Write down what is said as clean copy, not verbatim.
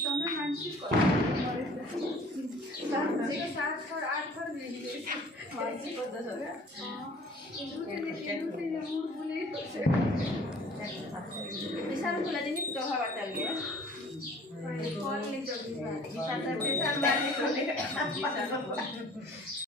तुम्हें मानसिक सात थर आठ थर मानसिक विशाल बोला नहीं तो हवा चल गया कॉल नहीं चल विशाल मारने